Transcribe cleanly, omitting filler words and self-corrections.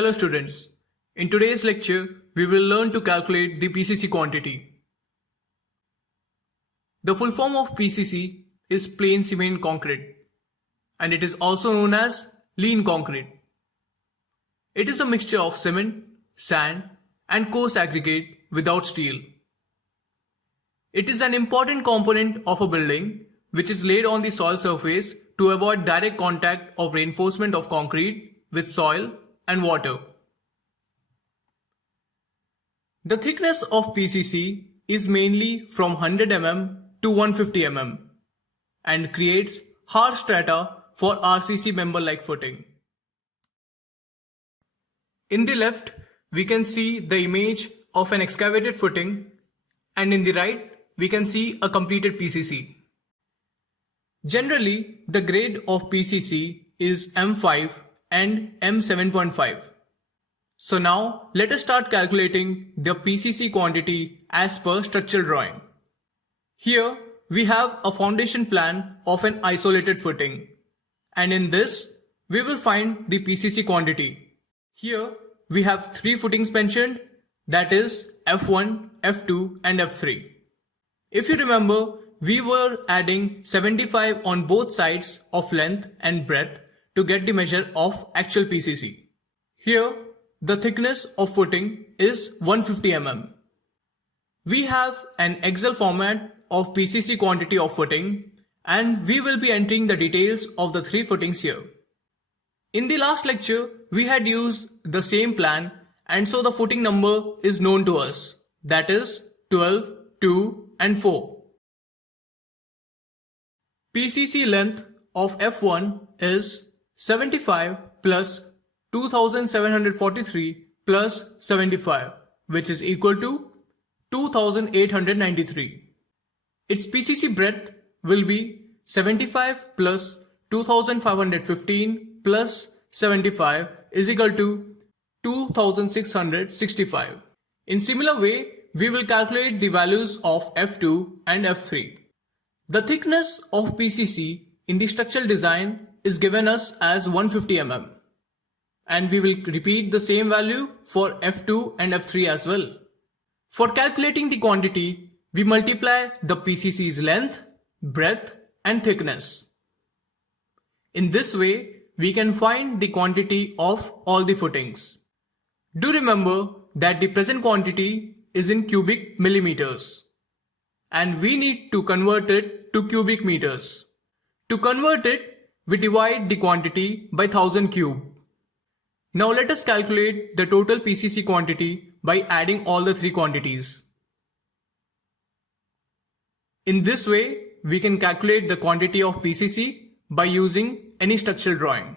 Hello students, in today's lecture we will learn to calculate the PCC quantity. The full form of PCC is plain cement concrete and it is also known as lean concrete. It is a mixture of cement, sand and coarse aggregate without steel. It is an important component of a building which is laid on the soil surface to avoid direct contact of reinforcement of concrete with soil and water. The thickness of PCC is mainly from 100 mm to 150 mm and creates hard strata for RCC member-like footing. In the left, we can see the image of an excavated footing, and in the right, we can see a completed PCC. Generally, the grade of PCC is M5 and M7.5. So now let us start calculating the PCC quantity as per structural drawing. Here we have a foundation plan of an isolated footing, and in this we will find the PCC quantity. Here we have three footings mentioned, that is F1, F2 and F3. If you remember, we were adding 75 on both sides of length and breadth to get the measure of actual PCC. Here, the thickness of footing is 150 mm. We have an Excel format of PCC quantity of footing and we will be entering the details of the three footings here. In the last lecture, we had used the same plan and so the footing number is known to us, that is 12, 2 and 4. PCC length of F1 is 75 plus 2743 plus 75, which is equal to 2893. Its PCC breadth will be 75 plus 2515 plus 75 is equal to 2665. In similar way, we will calculate the values of F2 and F3. The thickness of PCC in the structural design is given us as 150 mm. And we will repeat the same value for F2 and F3 as well. For calculating the quantity, we multiply the PCC's length, breadth and thickness. In this way, we can find the quantity of all the footings. Do remember that the present quantity is in cubic millimeters and we need to convert it to cubic meters. To convert it, we divide the quantity by 1000 cube. Now let us calculate the total PCC quantity by adding all the three quantities. In this way, we can calculate the quantity of PCC by using any structural drawing.